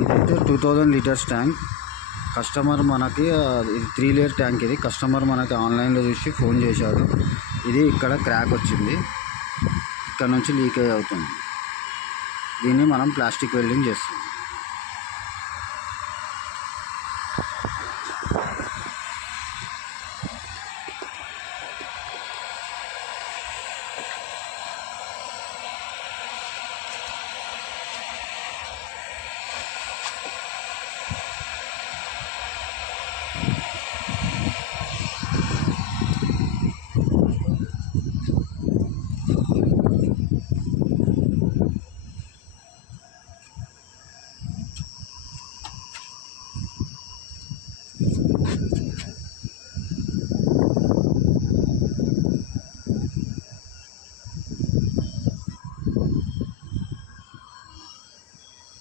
ఇదైతే 2000 litres tank. Customer మనకి ఇది 3 లేయర్ ట్యాంక్. ఇది కస్టమర్ మనకి ఆన్లైన్లో చూసి ఫోన్ చేశారు. ఇది ఇక్కడ క్రాక్ వచ్చింది, ఇక్కడ నుంచి లీకేజ్ అవుతుంది. దీన్ని మనం ప్లాస్టిక్ వెల్డింగ్ చేస్తాం.